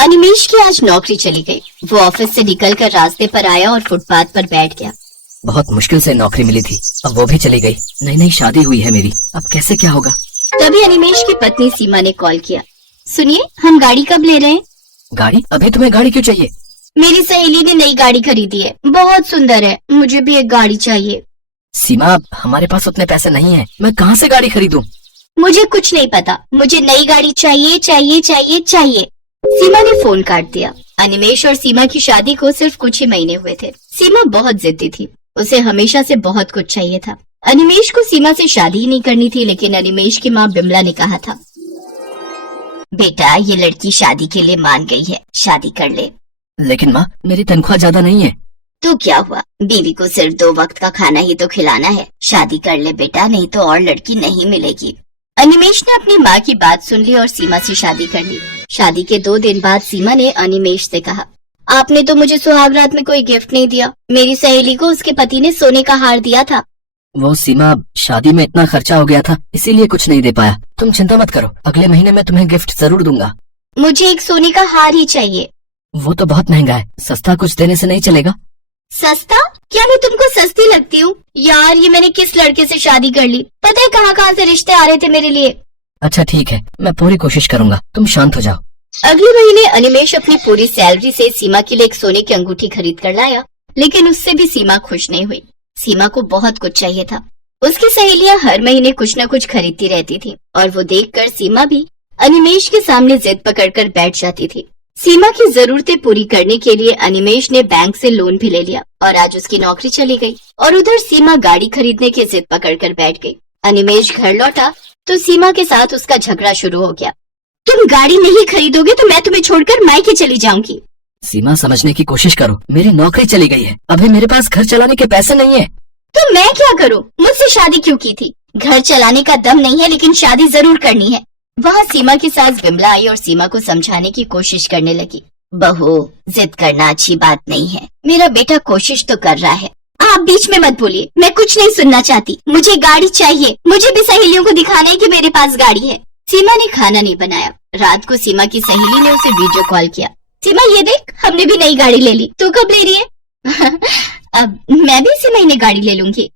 अनिमेश की आज नौकरी चली गई। वो ऑफिस से निकलकर रास्ते पर आया और फुटपाथ पर बैठ गया। बहुत मुश्किल से नौकरी मिली थी, अब वो भी चली गई। नई नई शादी हुई है मेरी, अब कैसे क्या होगा। तभी अनिमेश की पत्नी सीमा ने कॉल किया। सुनिए, हम गाड़ी कब ले रहे हैं? गाड़ी? अभी तुम्हें गाड़ी क्यों चाहिए? मेरी सहेली ने नई गाड़ी खरीदी है, बहुत सुंदर है, मुझे भी एक गाड़ी चाहिए। सीमा, हमारे पास उतने पैसे नहीं है, मैं कहाँ से गाड़ी खरीदूं? मुझे कुछ नहीं पता, मुझे नई गाड़ी चाहिए चाहिए चाहिए चाहिए। सीमा ने फोन काट दिया। अनिमेश और सीमा की शादी को सिर्फ कुछ ही महीने हुए थे। सीमा बहुत जिद्दी थी, उसे हमेशा से बहुत कुछ चाहिए था। अनिमेश को सीमा से शादी ही नहीं करनी थी, लेकिन अनिमेश की माँ बिमला ने कहा था, बेटा ये लड़की शादी के लिए मान गई है, शादी कर ले। लेकिन माँ, मेरी तनख्वाह ज्यादा नहीं है। तो क्या हुआ, बीवी को सिर्फ 2 वक्त का खाना ही तो खिलाना है। शादी कर ले बेटा, नहीं तो और लड़की नहीं मिलेगी। अनिमेश ने अपनी माँ की बात सुन ली और सीमा से शादी कर ली। शादी के 2 दिन बाद सीमा ने अनिमेश से कहा, आपने तो मुझे सुहाग रात में कोई गिफ्ट नहीं दिया। मेरी सहेली को उसके पति ने सोने का हार दिया था। वो सीमा, शादी में इतना खर्चा हो गया था, इसीलिए कुछ नहीं दे पाया। तुम चिंता मत करो, अगले महीने मैं तुम्हें गिफ्ट जरूर दूंगा। मुझे एक सोने का हार ही चाहिए। वो तो बहुत महंगा है, सस्ता कुछ देने से नहीं चलेगा। सस्ता? क्या मैं तुमको सस्ती लगती हूँ? यार ये मैंने किस लड़के से शादी कर ली, पता है कहाँ कहाँ से रिश्ते आ रहे थे मेरे लिए। अच्छा ठीक है, मैं पूरी कोशिश करूंगा, तुम शांत हो जाओ। अगले महीने अनिमेश अपनी पूरी सैलरी से सीमा के लिए एक सोने की अंगूठी खरीद कर लाया, लेकिन उससे भी सीमा खुश नहीं हुई। सीमा को बहुत कुछ चाहिए था। उसकी सहेलियां हर महीने कुछ न कुछ खरीदती रहती थी और वो देखकर सीमा भी अनिमेश के सामने जिद पकड़कर बैठ जाती थी। सीमा की जरूरतें पूरी करने के लिए अनिमेश ने बैंक से लोन भी ले लिया और आज उसकी नौकरी चली गई और उधर सीमा गाड़ी खरीदने की जिद पकड़कर बैठ गई। अनिमेश घर लौटा तो सीमा के साथ उसका झगड़ा शुरू हो गया। तुम गाड़ी नहीं खरीदोगे तो मैं तुम्हें छोड़कर मायके चली जाऊंगी। सीमा, समझने की कोशिश करो, मेरी नौकरी चली गई है, अभी मेरे पास घर चलाने के पैसे नहीं है। तो मैं क्या करूं? मुझसे शादी क्यों की थी? घर चलाने का दम नहीं है, लेकिन शादी जरूर करनी है। वहाँ सीमा की सास बिमला आई और सीमा को समझाने की कोशिश करने लगी। बहू, जिद करना अच्छी बात नहीं है, मेरा बेटा कोशिश तो कर रहा है। आप बीच में मत बोलिए, मैं कुछ नहीं सुनना चाहती। मुझे गाड़ी चाहिए, मुझे भी सहेलियों को दिखाना है कि मेरे पास गाड़ी है। सीमा ने खाना नहीं बनाया। रात को सीमा की सहेली ने उसे वीडियो कॉल किया। सीमा ये देख, हमने भी नई गाड़ी ले ली, तू कब ले रही है? अब मैं भी इसी महीने गाड़ी ले लूंगी।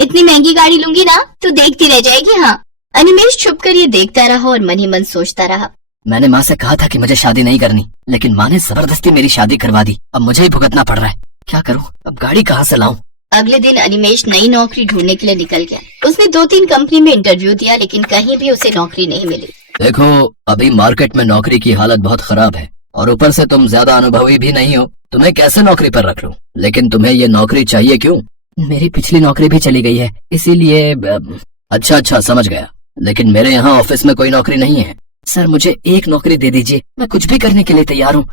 इतनी महंगी गाड़ी लूंगी ना, तू देखती रह जाएगी। हाँ। अनिमेश छुपकर ये देखता रहा और मन ही मन सोचता रहा। मैंने माँ से कहा था कि मुझे शादी नहीं करनी, लेकिन माँ ने जबरदस्ती मेरी शादी करवा दी। अब मुझे ही भुगतना पड़ रहा है, क्या करूँ? अब गाड़ी कहाँ से लाऊं? अगले दिन अनिमेश नई नौकरी ढूंढने के लिए निकल गया। उसने 2-3 कंपनी में इंटरव्यू दिया, लेकिन कहीं भी उसे नौकरी नहीं मिली। देखो, अभी मार्केट में नौकरी की हालत बहुत खराब है और ऊपर से तुम ज्यादा अनुभवी भी नहीं हो, तुम्हें कैसे नौकरी पर रख लूं? लेकिन तुम्हें ये नौकरी चाहिए क्यों? मेरी पिछली नौकरी भी चली गई है, इसीलिए। अच्छा, समझ गया, लेकिन मेरे यहाँ ऑफिस में कोई नौकरी नहीं है। सर, मुझे एक नौकरी दे दीजिए, मैं कुछ भी करने के लिए तैयार हूँ।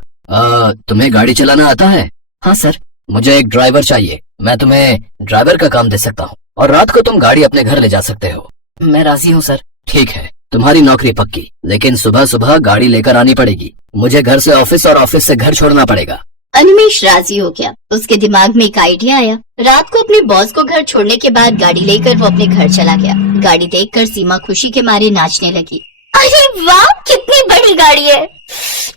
तुम्हें गाड़ी चलाना आता है? हाँ सर। मुझे एक ड्राइवर चाहिए, मैं तुम्हें ड्राइवर का काम दे सकता हूँ और रात को तुम गाड़ी अपने घर ले जा सकते हो। मैं राजी हूँ सर। ठीक है, तुम्हारी नौकरी पक्की, लेकिन सुबह सुबह गाड़ी लेकर आनी पड़ेगी। मुझे घर से ऑफिस और ऑफिस से घर छोड़ना पड़ेगा। अनिमेश राजी हो गया। उसके दिमाग में एक आइडिया आया। रात को अपने बॉस को घर छोड़ने के बाद गाड़ी लेकर वो अपने घर चला गया। गाड़ी देखकर सीमा खुशी के मारे नाचने लगी। अरे वाह, कितनी बड़ी गाड़ी है,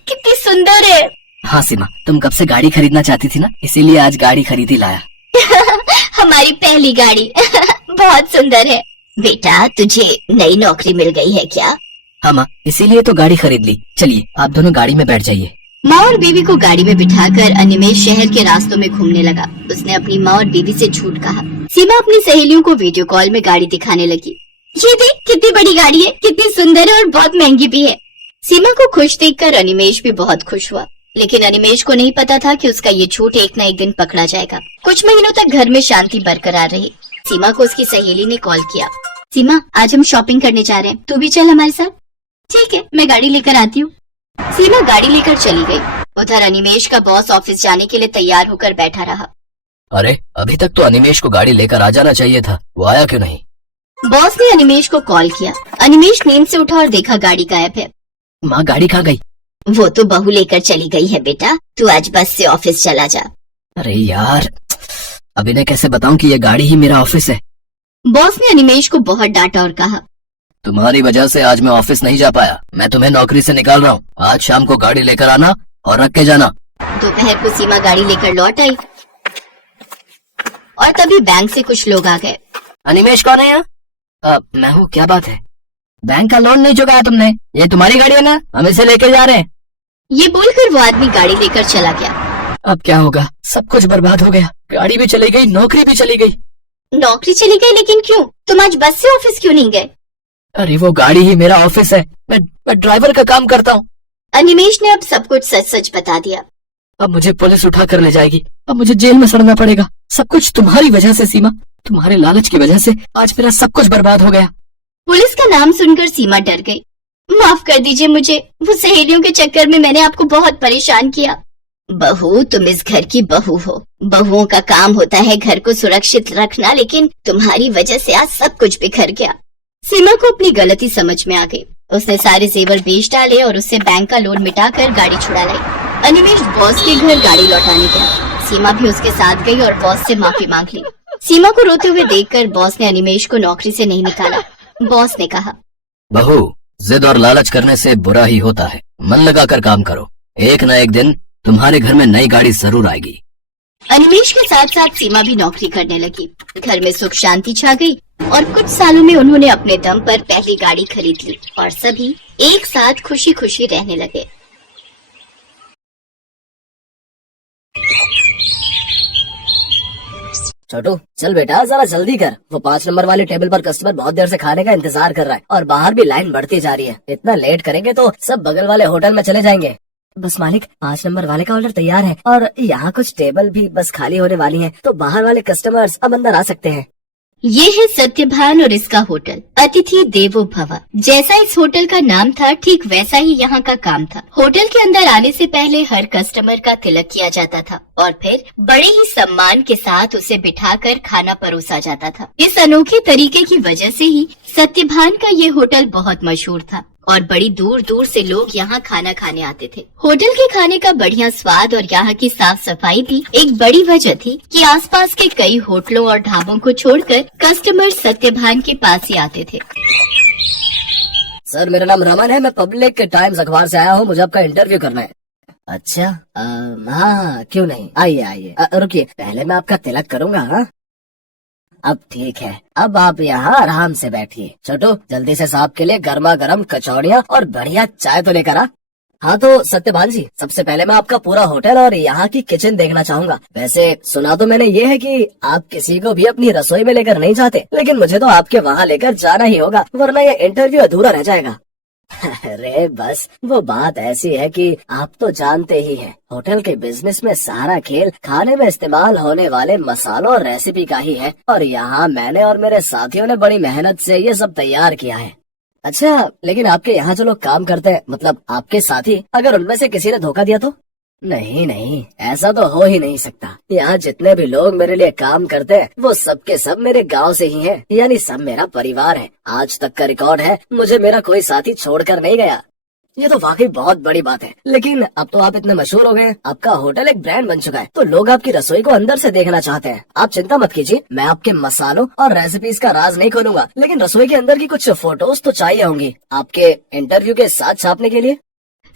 कितनी सुंदर है। हाँ सीमा, तुम कब से गाड़ी खरीदना चाहती थी ना, इसीलिए आज गाड़ी खरीद ही लाया। हमारी पहली गाड़ी। बहुत सुंदर है। बेटा, तुझे नई नौकरी मिल गई है क्या? हाँ माँ, इसीलिए तो गाड़ी खरीद ली। चलिए, आप दोनों गाड़ी में बैठ जाइए। माँ और बीवी को गाड़ी में बिठाकर अनिमेश शहर के रास्तों में घूमने लगा। उसने अपनी माँ और बीवी से झूठ कहा। सीमा अपनी सहेलियों को वीडियो कॉल में गाड़ी दिखाने लगी। ये देख, कितनी बड़ी गाड़ी है, कितनी सुंदर है और बहुत महंगी भी है। सीमा को खुश देखकर अनिमेश भी बहुत खुश हुआ, लेकिन अनिमेश को नहीं पता था कि उसका ये झूठ एक न एक दिन पकड़ा जाएगा। कुछ महीनों तक घर में शांति बरकरार रही। सीमा को उसकी सहेली ने कॉल किया। सीमा, आज हम शॉपिंग करने जा रहे हैं, तू भी चल हमारे साथ। ठीक है, मैं गाड़ी लेकर आती हूँ। सीमा गाड़ी लेकर चली गई। उधर अनिमेश का बॉस ऑफिस जाने के लिए तैयार होकर बैठा रहा। अरे, अभी तक तो अनिमेश को गाड़ी लेकर आ जाना चाहिए था, वो आया क्यों नहीं? बॉस ने अनिमेश को कॉल किया। अनिमेश नींद से उठा और देखा गाड़ी गायब है। माँ, गाड़ी कहाँ गई? वो तो बहू लेकर चली गई है बेटा, तू आज बस से ऑफिस चला जा। अरे यार, अब इन्हें कैसे बताऊं कि ये गाड़ी ही मेरा ऑफिस है? बॉस ने अनिमेश को बहुत डांटा और कहा, तुम्हारी वजह से आज मैं ऑफिस नहीं जा पाया। मैं तुम्हें नौकरी से निकाल रहा हूँ। आज शाम को गाड़ी लेकर आना और रख के जाना। दोपहर को सीमा गाड़ी लेकर लौट आई और तभी बैंक से कुछ लोग आ गए। अनिमेश कौन है यहाँ? मैं हूँ। क्या बात है? बैंक का लोन नहीं चुकाया तुमने? ये तुम्हारी गाड़ी है ना? हम इसे लेके जा रहे हैं। ये बोलकर वो आदमी गाड़ी लेकर चला गया। अब क्या होगा? सब कुछ बर्बाद हो गया। गाड़ी भी चली गई, नौकरी भी चली गई। नौकरी चली गई, लेकिन क्यों? तुम आज बस से ऑफिस क्यों नहीं गए? अरे वो गाड़ी ही मेरा ऑफिस है। मैं ड्राइवर का काम करता हूँ। अनिमेश ने अब सब कुछ सच सच बता दिया। अब मुझे पुलिस उठा कर ले जाएगी। अब मुझे जेल में सड़ना पड़ेगा। सब कुछ तुम्हारी वजह से सीमा, तुम्हारे लालच की वजह से आज मेरा सब कुछ बर्बाद हो गया। पुलिस का नाम सुनकर सीमा डर गई। माफ कर दीजिए मुझे, वो सहेलियों के चक्कर में मैंने आपको बहुत परेशान किया। बहू, तुम इस घर की बहू हो। बहुओं का काम होता है घर को सुरक्षित रखना, लेकिन तुम्हारी वजह से आज सब कुछ बिखर गया। सीमा को अपनी गलती समझ में आ गई। उसने सारे जेवर बेच डाले और उससे बैंक का लोन मिटाकर गाड़ी छुड़ा लाई। अनिमेश बॉस के घर गाड़ी लौटाने गया। सीमा भी उसके साथ गई और बॉस से माफी मांग ली। सीमा को रोते हुए देखकर बॉस ने अनिमेश को नौकरी से नहीं निकाला। बॉस ने कहा, बहू, जिद और लालच करने से बुरा ही होता है। मन लगाकर काम करो। एक न एक दिन तुम्हारे घर में नई गाड़ी जरूर आएगी। अनिमेश के साथ साथ सीमा भी नौकरी करने लगी। घर में सुख शांति छा गई और कुछ सालों में उन्होंने अपने दम पर पहली गाड़ी खरीद ली और सभी एक साथ खुशी खुशी रहने लगे। छोटू, चल बेटा जरा जल्दी कर। वो 5 नंबर वाले टेबल पर कस्टमर बहुत देर से खाने का इंतजार कर रहा है और बाहर भी लाइन बढ़ती जा रही है। इतना लेट करेंगे तो सब बगल वाले होटल में चले जाएंगे। बस मालिक, 5 नंबर वाले का ऑर्डर तैयार है और यहाँ कुछ टेबल भी बस खाली होने वाली हैं, तो बाहर वाले कस्टमर्स अब अंदर आ सकते हैं। ये है सत्यभान और इसका होटल अतिथि देवो भव। जैसा इस होटल का नाम था, ठीक वैसा ही यहाँ का काम था। होटल के अंदर आने से पहले हर कस्टमर का तिलक किया जाता था और फिर बड़े ही सम्मान के साथ उसे बिठाकर खाना परोसा जाता था। इस अनोखे तरीके की वजह से ही सत्यभान का ये होटल बहुत मशहूर था और बड़ी दूर दूर से लोग यहाँ खाना खाने आते थे। होटल के खाने का बढ़िया स्वाद और यहाँ की साफ सफाई भी एक बड़ी वजह थी कि आसपास के कई होटलों और ढाबों को छोड़कर कस्टमर सत्यभान के पास ही आते थे। सर, मेरा नाम रमन है। मैं पब्लिक टाइम्स अखबार से आया हूँ। मुझे आपका इंटरव्यू करना है। अच्छा, हाँ, क्यों नहीं, आइए आइए। रुकिए, पहले मैं आपका तिलक करूँगा। हाँ, अब ठीक है। अब आप यहाँ आराम से बैठिए। छोटू, जल्दी से साहब के लिए गर्मा गर्म कचौड़ियाँ और बढ़िया चाय तो लेकर आ। हाँ तो सत्यभान जी, सबसे पहले मैं आपका पूरा होटल और यहाँ की किचन देखना चाहूंगा। वैसे सुना तो मैंने ये है कि आप किसी को भी अपनी रसोई में लेकर नहीं जाते, लेकिन मुझे तो आपके वहाँ लेकर जाना ही होगा, वरना ये इंटरव्यू अधूरा रह जाएगा। अरे बस, वो बात ऐसी है कि आप तो जानते ही हैं, होटल के बिजनेस में सारा खेल खाने में इस्तेमाल होने वाले मसालों और रेसिपी का ही है और यहाँ मैंने और मेरे साथियों ने बड़ी मेहनत से ये सब तैयार किया है। अच्छा, लेकिन आपके यहाँ जो लोग काम करते हैं, मतलब आपके साथी, अगर उनमें से किसी ने धोखा दिया तो? नहीं नहीं, ऐसा तो हो ही नहीं सकता। यहाँ जितने भी लोग मेरे लिए काम करते हैं वो सब के सब मेरे गांव से ही हैं, यानी सब मेरा परिवार है। आज तक का रिकॉर्ड है, मुझे मेरा कोई साथी छोड़कर नहीं गया। ये तो वाकई बहुत बड़ी बात है। लेकिन अब तो आप इतने मशहूर हो गए, आपका होटल एक ब्रांड बन चुका है, तो लोग आपकी रसोई को अंदर से देखना चाहते हैं। आप चिंता मत कीजिए, मैं आपके मसालों और रेसिपीज का राज नहीं खोलूंगा, लेकिन रसोई के अंदर की कुछ फोटोज तो चाहिए होंगी आपके इंटरव्यू के साथ छापने के लिए।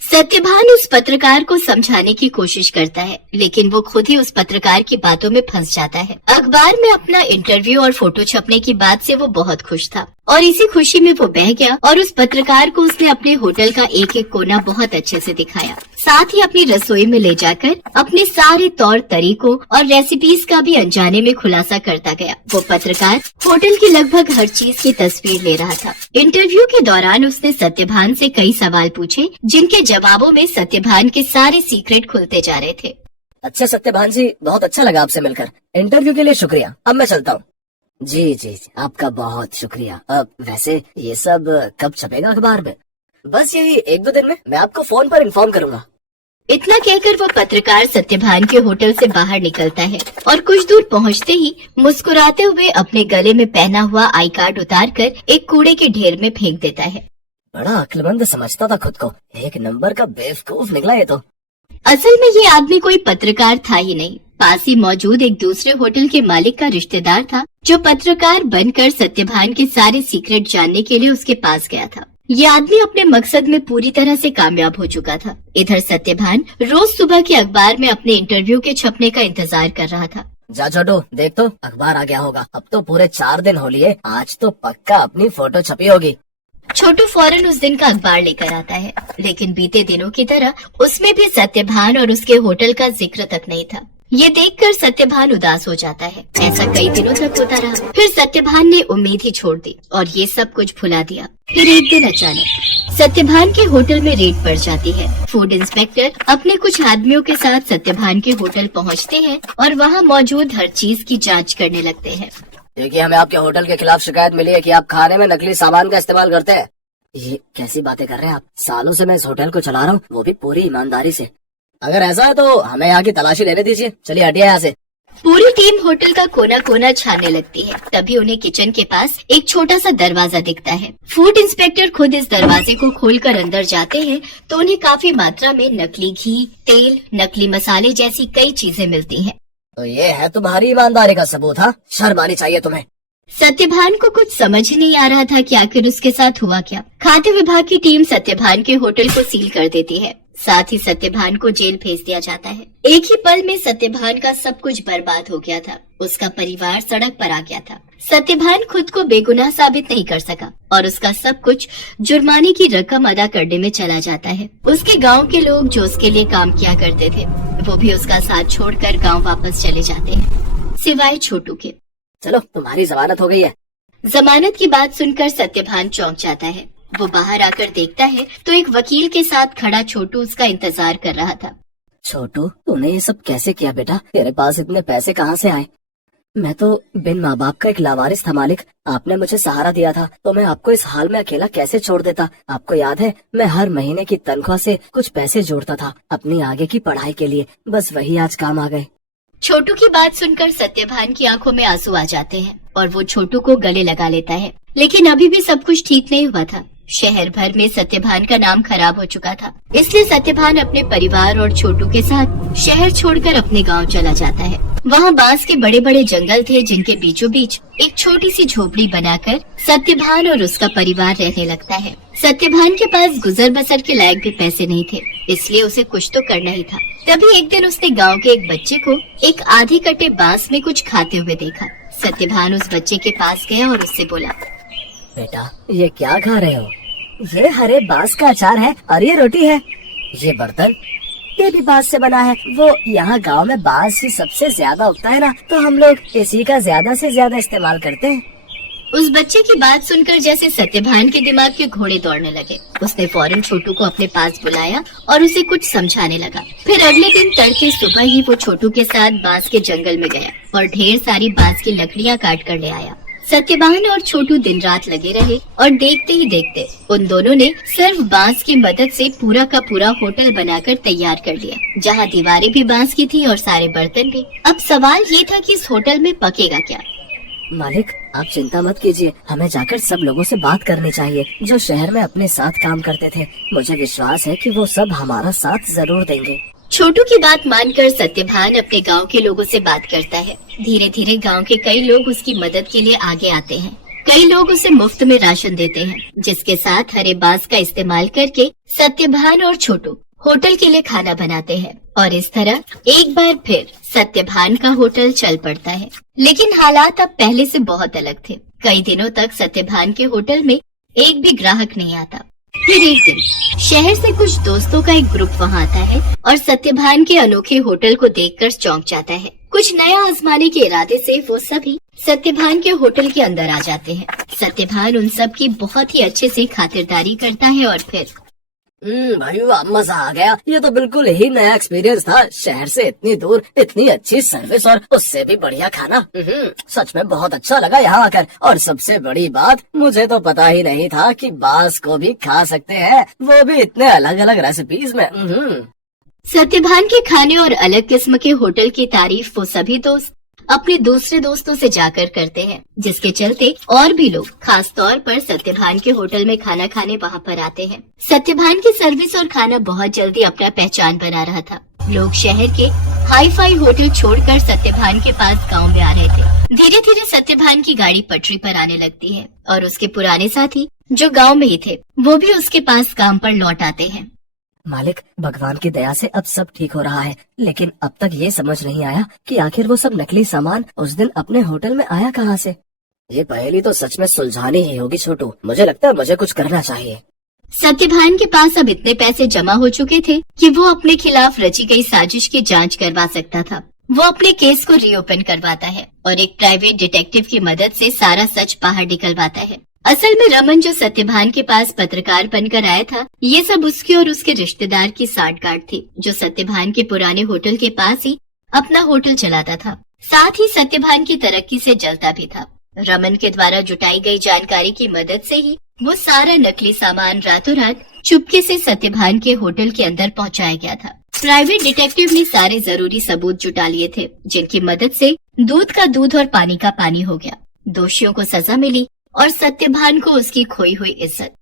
सत्यभान उस पत्रकार को समझाने की कोशिश करता है, लेकिन वो खुद ही उस पत्रकार की बातों में फंस जाता है। अखबार में अपना इंटरव्यू और फोटो छपने की बात से वो बहुत खुश था और इसी खुशी में वो बह गया और उस पत्रकार को उसने अपने होटल का एक एक कोना बहुत अच्छे से दिखाया। साथ ही अपनी रसोई में ले जाकर अपने सारे तौर तरीकों और रेसिपीज का भी अनजाने में खुलासा करता गया। वो पत्रकार होटल की लगभग हर चीज की तस्वीर ले रहा था। इंटरव्यू के दौरान उसने सत्यभान से कई सवाल पूछे, जिनके जवाबों में सत्यभान के सारे सीक्रेट खुलते जा रहे थे। अच्छा सत्यभान जी, बहुत अच्छा लगा आपसे मिलकर। इंटरव्यू के लिए शुक्रिया। अब मैं चलता हूँ। जी जी, आपका बहुत शुक्रिया। वैसे ये सब कब छपेगा अखबार में? बस यही 1-2 दिन में। मैं आपको फोन पर इन्फॉर्म करूंगा। इतना कहकर वो पत्रकार सत्यभान के होटल से बाहर निकलता है और कुछ दूर पहुंचते ही मुस्कुराते हुए अपने गले में पहना हुआ आई कार्ड उतारकर एक कूड़े के ढेर में फेंक देता है। बड़ा अक्लमंद समझता था खुद को, एक नंबर का बेवकूफ निकला ये तो। असल में ये आदमी कोई पत्रकार था ही नहीं। पास ही मौजूद एक दूसरे होटल के मालिक का रिश्तेदार था, जो पत्रकार बनकर सत्यभान के सारे सीक्रेट जानने के लिए उसके पास गया था। ये आदमी अपने मकसद में पूरी तरह से कामयाब हो चुका था। इधर सत्यभान रोज सुबह के अखबार में अपने इंटरव्यू के छपने का इंतजार कर रहा था। जा छोटू, देख तो अखबार आ गया होगा। अब तो पूरे 4 दिन हो लिए, आज तो पक्का अपनी फोटो छपी होगी। छोटू फौरन उस दिन का अखबार लेकर आता है, लेकिन बीते दिनों की तरह उसमें भी सत्यभान और उसके होटल का जिक्र तक नहीं था। ये देखकर सत्यभान उदास हो जाता है। ऐसा कई दिनों तक होता रहा। फिर सत्यभान ने उम्मीद ही छोड़ दी और ये सब कुछ भुला दिया। फिर एक दिन अचानक सत्यभान के होटल में रेड पड़ जाती है। फूड इंस्पेक्टर अपने कुछ आदमियों के साथ सत्यभान के होटल पहुंचते हैं और वहां मौजूद हर चीज की जांच करने लगते हैं। देखिए, हमें आपके होटल के खिलाफ शिकायत मिली है कि आप खाने में नकली सामान का इस्तेमाल करते हैं। ये कैसी बातें कर रहे हैं आप? सालों से मैं इस होटल को चला रहा हूँ, वो भी पूरी ईमानदारी से। अगर ऐसा है तो हमें यहाँ की तलाशी लेने दीजिए। चलिए हटिए यहाँ से। पूरी टीम होटल का कोना कोना छानने लगती है। तभी उन्हें किचन के पास एक छोटा सा दरवाजा दिखता है। फूड इंस्पेक्टर खुद इस दरवाजे को खोलकर अंदर जाते हैं तो उन्हें काफी मात्रा में नकली घी, तेल, नकली मसाले जैसी कई चीजें मिलती हैं। तो ये है तुम्हारी ईमानदारी का सबूत? हाँ, शर्म आनी चाहिए तुम्हें। सत्यभान को कुछ समझ ही नहीं आ रहा था कि आखिर उसके साथ हुआ क्या। खाद्य विभाग की टीम सत्यभान के होटल को सील कर देती है। साथ ही सत्यभान को जेल भेज दिया जाता है। एक ही पल में सत्यभान का सब कुछ बर्बाद हो गया था। उसका परिवार सड़क पर आ गया था। सत्यभान खुद को बेगुनाह साबित नहीं कर सका और उसका सब कुछ जुर्माने की रकम अदा करने में चला जाता है। उसके गांव के लोग जो उसके लिए काम किया करते थे, वो भी उसका साथ छोड़कर गांव वापस चले जाते हैं, सिवाय छोटू के। चलो, तुम्हारी जमानत हो गई है। जमानत की बात सुनकर सत्यभान चौंक जाता है। वो बाहर आकर देखता है तो एक वकील के साथ खड़ा छोटू उसका इंतजार कर रहा था। छोटू, तूने ये सब कैसे किया बेटा? तेरे पास इतने पैसे कहाँ से आए? मैं तो बिन माँ बाप का एक लावारिस था मालिक। आपने मुझे सहारा दिया था तो मैं आपको इस हाल में अकेला कैसे छोड़ देता? आपको याद है, मैं हर महीने की तनख्वाह से कुछ पैसे जोड़ता था अपनी आगे की पढ़ाई के लिए। बस वही आज काम आ गए। छोटू की बात सुनकर सत्यभान की आंखों में आंसू आ जाते हैं और वो छोटू को गले लगा लेता है। लेकिन अभी भी सब कुछ ठीक नहीं हुआ था। शहर भर में सत्यभान का नाम खराब हो चुका था। इसलिए सत्यभान अपने परिवार और छोटू के साथ शहर छोड़कर अपने गांव चला जाता है। वहाँ बांस के बड़े बड़े जंगल थे, जिनके बीचों बीच एक छोटी सी झोपड़ी बनाकर सत्यभान और उसका परिवार रहने लगता है। सत्यभान के पास गुजर बसर के लायक भी पैसे नहीं थे, इसलिए उसे कुछ तो करना ही था। तभी एक दिन उसने गाँव के एक बच्चे को एक आधे कटे बांस में कुछ खाते हुए देखा। सत्यभान उस बच्चे के पास गया और उससे बोला, बेटा, ये क्या खा रहे हो? ये हरे बांस का अचार है और ये रोटी है। ये बर्तन, ये भी बांस से बना है। वो यहाँ गांव में बांस ही सबसे ज्यादा उगता है ना, तो हम लोग इसी का ज्यादा से ज्यादा इस्तेमाल करते हैं। उस बच्चे की बात सुनकर जैसे सत्यभान के दिमाग के घोड़े दौड़ने लगे। उसने फौरन छोटू को अपने पास बुलाया और उसे कुछ समझाने लगा। फिर अगले दिन तड़के सुबह ही वो छोटू के साथ बांस के जंगल में गया और ढेर सारी बांस की लकड़ियाँ काट कर ले आया। सत्यभान और छोटू दिन रात लगे रहे और देखते ही देखते उन दोनों ने सिर्फ बांस की मदद से पूरा का पूरा होटल बनाकर तैयार कर लिया, जहां दीवारें भी बांस की थी और सारे बर्तन भी। अब सवाल ये था कि इस होटल में पकेगा क्या? मालिक, आप चिंता मत कीजिए, हमें जाकर सब लोगों से बात करनी चाहिए जो शहर में अपने साथ काम करते थे। मुझे विश्वास है कि वो सब हमारा साथ जरूर देंगे। छोटू की बात मानकर सत्यभान अपने गांव के लोगों से बात करता है। धीरे धीरे गांव के कई लोग उसकी मदद के लिए आगे आते हैं। कई लोग उसे मुफ्त में राशन देते हैं, जिसके साथ हरे बांस का इस्तेमाल करके सत्यभान और छोटू होटल के लिए खाना बनाते हैं। और इस तरह एक बार फिर सत्यभान का होटल चल पड़ता है। लेकिन हालात अब पहले से बहुत अलग थे। कई दिनों तक सत्यभान के होटल में एक भी ग्राहक नहीं आता। फिर एक दिन शहर से कुछ दोस्तों का एक ग्रुप वहाँ आता है और सत्यभान के अनोखे होटल को देखकर चौंक जाता है। कुछ नया आजमाने के इरादे से वो सभी सत्यभान के होटल के अंदर आ जाते हैं। सत्यभान उन सब की बहुत ही अच्छे से खातिरदारी करता है और फिर भाई वाह, मजा आ गया। ये तो बिल्कुल ही नया एक्सपीरियंस था। शहर से इतनी दूर इतनी अच्छी सर्विस और उससे भी बढ़िया खाना। सच में बहुत अच्छा लगा यहाँ आकर। और सबसे बड़ी बात, मुझे तो पता ही नहीं था कि बांस को भी खा सकते हैं, वो भी इतने अलग अलग रेसिपीज में। सत्यभान के खाने और अलग किस्म के होटल की तारीफ वो सभी दोस्त अपने दूसरे दोस्तों से जाकर करते हैं, जिसके चलते और भी लोग खास तौर पर सत्यभान के होटल में खाना खाने वहाँ पर आते हैं। सत्यभान की सर्विस और खाना बहुत जल्दी अपना पहचान बना रहा था। लोग शहर के हाई फाई होटल छोड़कर सत्यभान के पास गांव में आ रहे थे। धीरे धीरे सत्यभान की गाड़ी पटरी पर आने लगती है और उसके पुराने साथी जो गांव में ही थे वो भी उसके पास काम पर लौट आते हैं। मालिक, भगवान की दया से अब सब ठीक हो रहा है, लेकिन अब तक ये समझ नहीं आया कि आखिर वो सब नकली सामान उस दिन अपने होटल में आया कहाँ से। ये पहेली तो सच में सुलझानी ही होगी छोटू। मुझे लगता है मुझे कुछ करना चाहिए। सत्यभान के पास अब इतने पैसे जमा हो चुके थे कि वो अपने खिलाफ रची गई साजिश की जांच करवा सकता था। वो अपने केस को रीओपन करवाता है और एक प्राइवेट डिटेक्टिव की मदद से सारा सच बाहर निकलवाता है। असल में रमन जो सत्यभान के पास पत्रकार बनकर आया था, ये सब उसके और उसके रिश्तेदार की साठगांठ थी, जो सत्यभान के पुराने होटल के पास ही अपना होटल चलाता था। साथ ही सत्यभान की तरक्की से जलता भी था। रमन के द्वारा जुटाई गई जानकारी की मदद से ही वो सारा नकली सामान रातों रात चुपके से सत्यभान के होटल के अंदर पहुंचाया गया था। प्राइवेट डिटेक्टिव ने सारे जरूरी सबूत जुटा लिए थे, जिनकी मदद से दूध का दूध और पानी का पानी हो गया। दोषियों को सजा मिली और सत्यभान को उसकी खोई हुई इज्जत